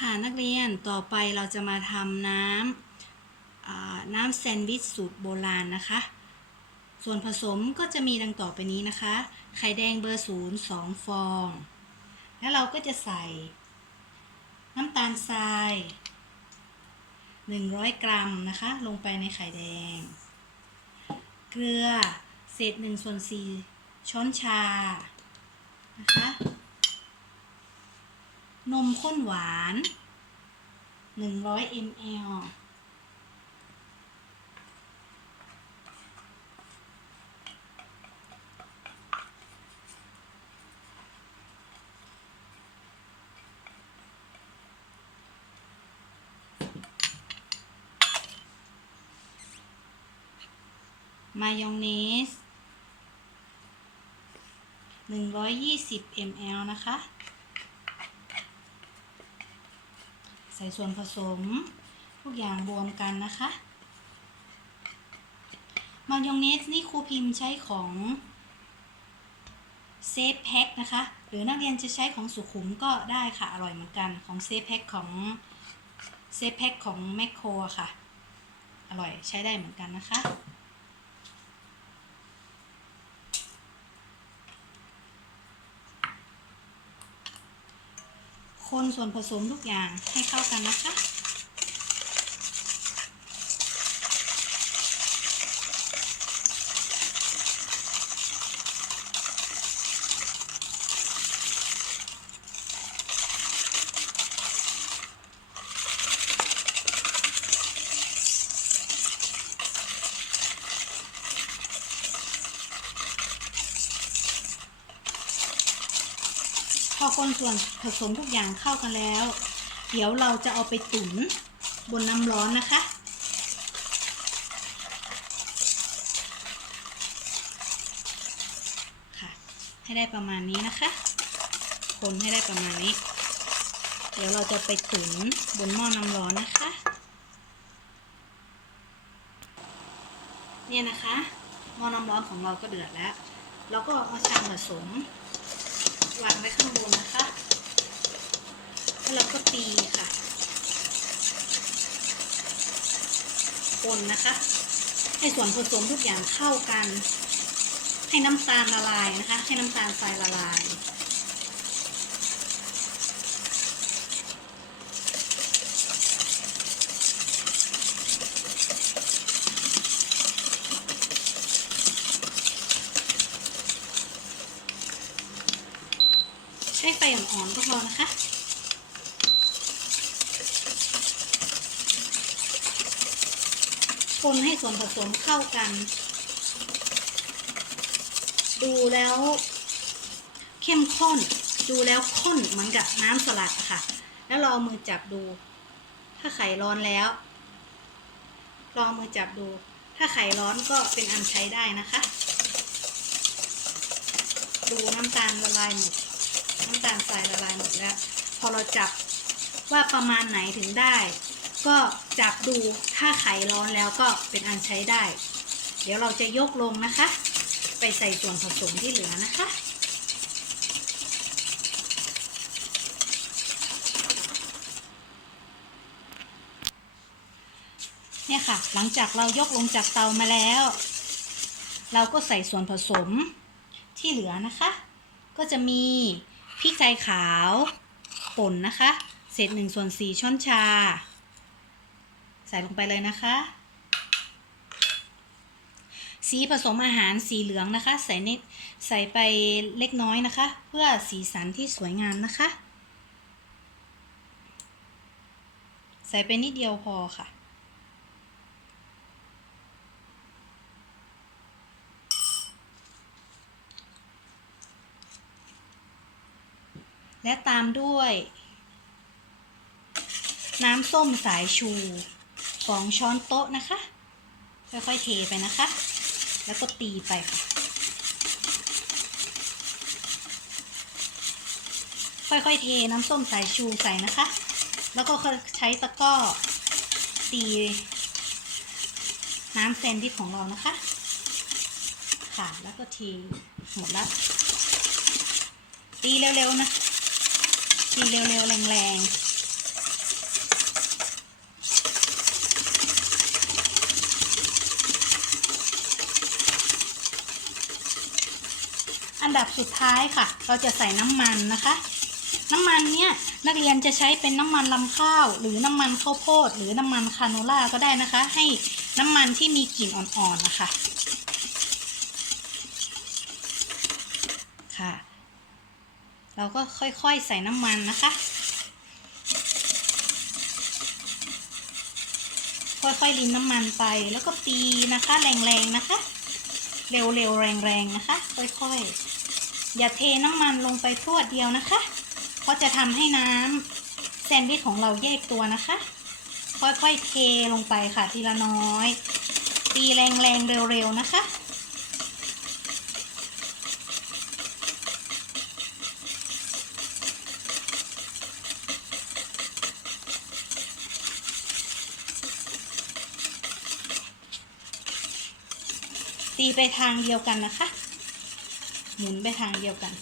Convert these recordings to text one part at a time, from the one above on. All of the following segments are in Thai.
ค่ะนักเรียนต่อไปเราจะมาทำน้ำแซนด์วิชสูตรโบราณนะคะส่วนผสมก็จะมีดังต่อไปนี้นะคะไข่แดงเบอร์0 2 ฟองแล้วเราก็จะใส่น้ำตาลทราย100 กรัมนะคะลงไปในไข่แดงเกลือเศษ1/4 ช้อนชานะคะนมข้นหวาน100 ml มายองเนส120 ml นะคะใส่ส่วนผสมทุกอย่างรวมกันนะคะมายองเนสนี่ครูพิมพ์ใช้ของเซฟแพ็คนะคะหรือนักเรียนจะใช้ของสุขุมก็ได้ค่ะอร่อยเหมือนกันของเซฟแพ็คของแมคโครค่ะอร่อยใช้ได้เหมือนกันนะคะคนส่วนผสมทุกอย่างให้เข้ากันนะคะพอคนส่วนผสมทุกอย่างเข้ากันแล้วเดี๋ยวเราจะเอาไปตุ๋นบนน้ำร้อนนะคะค่ะให้ได้ประมาณนี้นะคะคนให้ได้ประมาณนี้เดี๋ยวเราจะไปตุ๋นบนหม้อน้ำร้อนนะคะเนี่ยนะคะหม้อน้ำร้อนของเราก็เดือดแล้วเราก็เอาชามผสมวางไว้ข้างบนนะคะแล้วเราก็ตีค่ะคนนะคะให้ส่วนผสมทุกอย่างเข้ากันให้น้ำตาลละลายนะคะให้น้ำตาลทรายละลายใช้ไฟอ่อนๆก็พอนะคะคนให้ส่วนผสมเข้ากันดูแล้วเข้มข้นดูแล้วข้นเหมือนกับน้ำสลัดค่ะแล้วเราเอามือจับดูถ้าไข่ร้อนแล้วลองมือจับดูถ้าไข่ร้อนก็เป็นอันใช้ได้นะคะดูน้ำตาลละลายหมดน้ำตาลทรายละลายหมดแล้วพอเราจับว่าประมาณไหนถึงได้ก็จับดูถ้าไข่ร้อนแล้วก็เป็นอันใช้ได้เดี๋ยวเราจะยกลงนะคะไปใส่ส่วนผสมที่เหลือนะคะเนี่ยค่ะหลังจากเรายกลงจากเตามาแล้วเราก็ใส่ส่วนผสมที่เหลือนะคะก็จะมีพริกไทยขาวป่นนะคะเศษ1/4 ช้อนชาใส่ลงไปเลยนะคะสีผสมอาหารสีเหลืองนะคะใส่ไปเล็กน้อยนะคะเพื่อสีสันที่สวยงามนะคะใส่ไปนิดเดียวพอค่ะและตามด้วยน้ำส้มสายชู2 ช้อนโต๊ะนะคะค่อยๆเทไปนะคะแล้วก็ตีไปค่ะค่อยๆเทน้ำส้มสายชูใส่นะคะแล้วก็ใช้ตะกร้อตีน้ำแซนด์วิชของเรานะคะค่ะแล้วก็ทีหมดแล้วตีเร็วๆนะตีเร็วๆแรงๆ สุดท้ายค่ะเราจะใส่น้ำมันนะคะ น้ำมันเนี้ยนักเรียนจะใช้เป็นน้ำมันรำข้าวหรือน้ำมันข้าวโพดหรือน้ำมันคาโนล่าก็ได้นะคะให้น้ำมันที่มีกลิ่นอ่อนๆนะคะค่ะเราก็ค่อยๆใส่น้ำมันนะคะค่อยๆรินน้ำมันไปแล้วก็ตีนะคะแรงๆนะคะเร็วๆแรงๆนะคะค่อยๆอย่าเทน้ำมันลงไปพรวดเดียวนะคะเพราะจะทำให้น้ำแซนด์วิชของเราแยกตัวนะคะค่อยๆเทลงไปค่ะทีละน้อยตีแรงๆเร็วๆนะคะตีไปทางเดียวกันนะคะหมุนไปทางเดียวกัน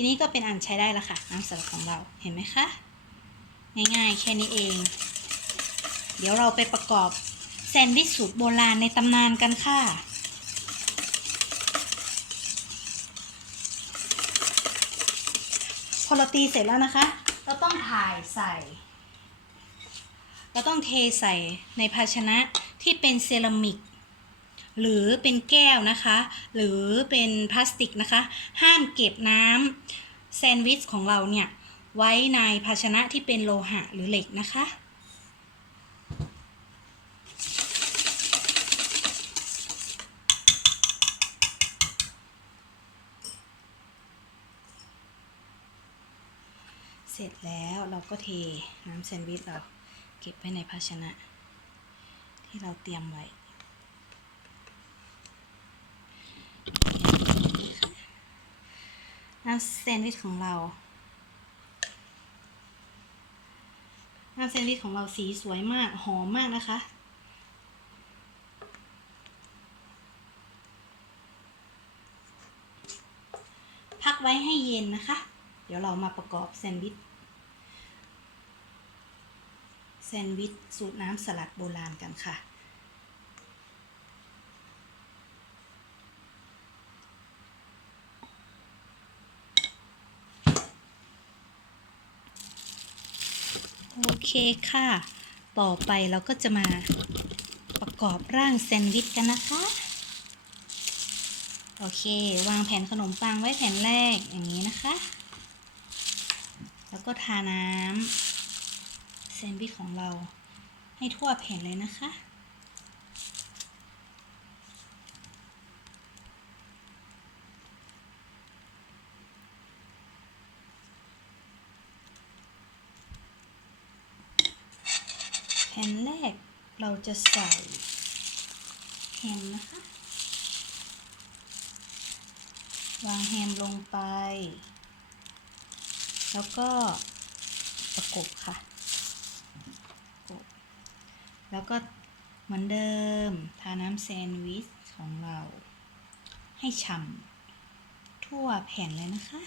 ทีนี้ก็เป็นอันใช้ได้แล้วค่ะน้ำสลัดของเราเห็นไหมคะง่ายๆแค่นี้เองเดี๋ยวเราไปประกอบแซนด์วิชสูตรโบราณในตำนานกันค่ะพอเราตีเสร็จแล้วนะคะเราต้องเทใส่ในภาชนะที่เป็นเซรามิกหรือเป็นแก้วนะคะหรือเป็นพลาสติกนะคะห้ามเก็บน้ำแซนด์วิชของเราเนี่ยไว้ในภาชนะที่เป็นโลหะหรือเหล็กนะคะเสร็จแล้วเราก็เทน้ำแซนด์วิชเราเก็บไว้ในภาชนะที่เราเตรียมไว้น้ำแซนด์วิชของเราสีสวยมากหอมมากนะคะพักไว้ให้เย็นนะคะเดี๋ยวเรามาประกอบแซนด์วิชสูตรน้ำสลัดโบราณกันค่ะโอเคค่ะต่อไปเราก็จะมาประกอบร่างแซนด์วิชกันนะคะโอเควางแผ่นขนมปังไว้แผ่นแรกอย่างนี้นะคะแล้วก็ทาน้ำแซนด์วิชของเราให้ทั่วแผ่นเลยนะคะแผ่นแรกเราจะใส่แฮมนะคะวางแฮมลงไปแล้วก็ประกบค่ะแล้วก็เหมือนเดิมทาน้ำแซนด์วิชของเราให้ฉ่ำทั่วแผ่นเลยนะคะ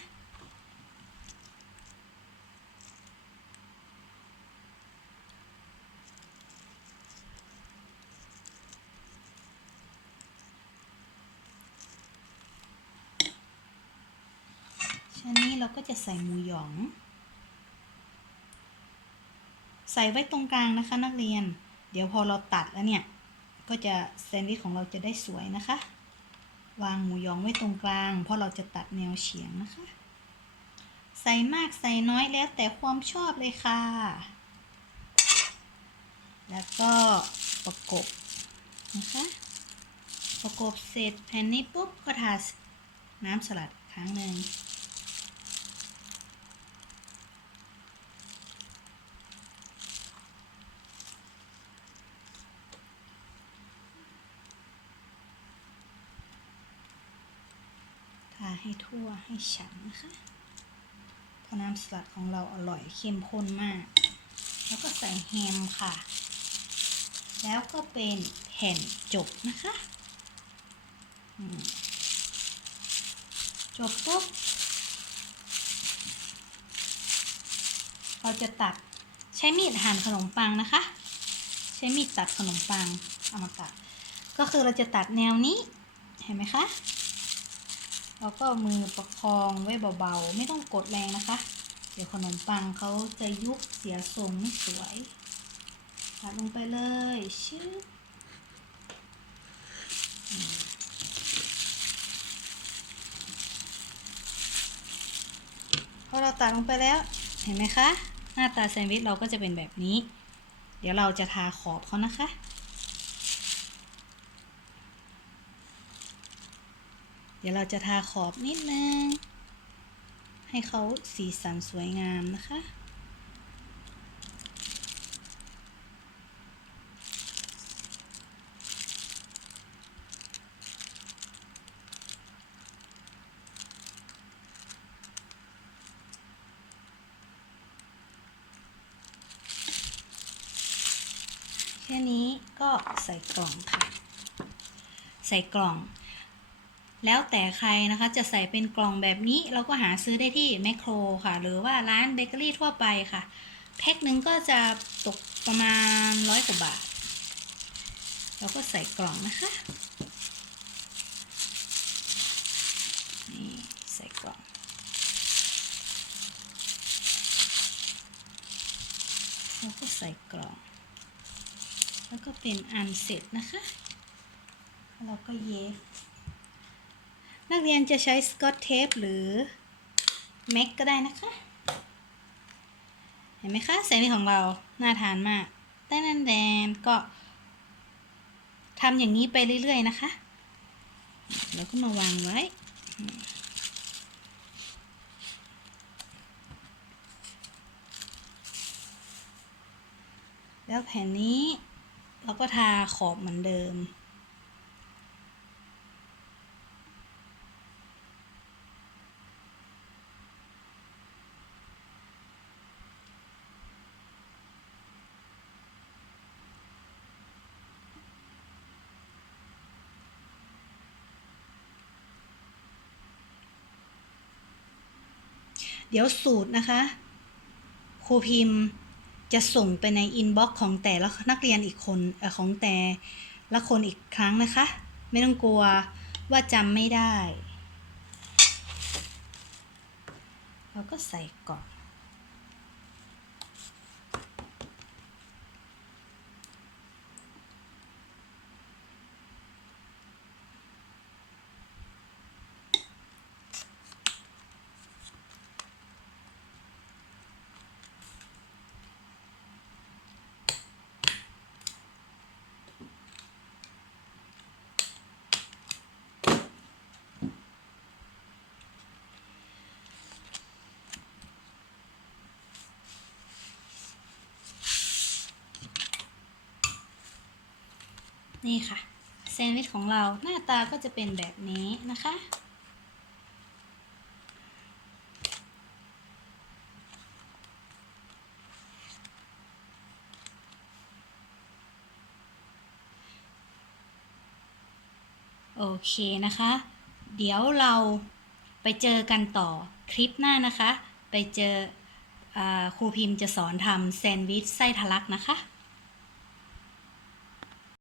ทีนี้เราก็จะใส่หมูหยองใส่ไว้ตรงกลางนะคะนักเรียนเดี๋ยวพอเราตัดแล้วเนี่ยก็จะแซนด์วิชของเราจะได้สวยนะคะวางหมูหยองไว้ตรงกลางเพราะเราจะตัดแนวเฉียงนะคะใส่มากใส่น้อยแล้วแต่ความชอบเลยค่ะแล้วก็ประกบนะคะประกบเสร็จแผ่นนี้ปุ๊บก็ทาน้ำสลัดครั้งหนึ่ง ให้ทั่วให้ฉ่ำนะคะเพราะน้ำสลัดของเราอร่อยเข้มข้นมากแล้วก็ใส่แฮมค่ะแล้วก็เป็นแผ่นจบนะคะจบปุ๊บเราจะตัดใช้มีดหั่นขนมปังนะคะใช้มีดตัดขนมปังเอามาตัดก็คือเราจะตัดแนวนี้เห็นไหมคะแล้วก็มือประคองไว้เบาๆไม่ต้องกดแรงนะคะเดี๋ยวขนมปังเขาจะยุบเสียทรงไม่สวยตัดลงไปเลยชื่อพอเราตัดลงไปแล้วเห็นไหมคะหน้าตาแซนด์วิชเราก็จะเป็นแบบนี้เดี๋ยวเราจะทาขอบเขานะคะเดี๋ยวเราจะทาขอบนิดนึงให้เขาสีสันสวยงามนะคะแค่นี้ก็ใส่กล่องค่ะใส่กล่องแล้วแต่ใครนะคะจะใส่เป็นกล่องแบบนี้เราก็หาซื้อได้ที่แมคโครค่ะหรือว่าร้านเบเกอรี่ทั่วไปค่ะแพ็คหนึ่งก็จะตกประมาณ100 กว่าบาทเราก็ใส่กล่องนะคะนี่ใส่กล่องเราก็ใส่กล่องแล้วก็เป็นอันเสร็จนะคะเราก็เย็บนักเรียนจะใช้สกอตเทปหรือแม็กก็ได้นะคะเห็นไหมคะแซนด์วิชของเราน่าทานมากแต่นั่นแดนก็ทำอย่างนี้ไปเรื่อยๆนะคะแล้วก็มาวางไว้แล้วแผ่นนี้เราก็ทาขอบเหมือนเดิมเดี๋ยวสูตรนะคะครูพิมพ์จะส่งไปในอินบ็อกซ์ของแต่ละนักเรียนอีกคนของแต่ละคนอีกครั้งนะคะไม่ต้องกลัวว่าจำไม่ได้เราก็ใส่ก่อนนี่ค่ะแซนด์วิชของเราหน้าตาก็จะเป็นแบบนี้นะคะโอเคนะคะเดี๋ยวเราไปเจอกันต่อคลิปหน้านะคะไปเจอครูพิมพ์จะสอนทำแซนด์วิชไส้ทะลักนะคะ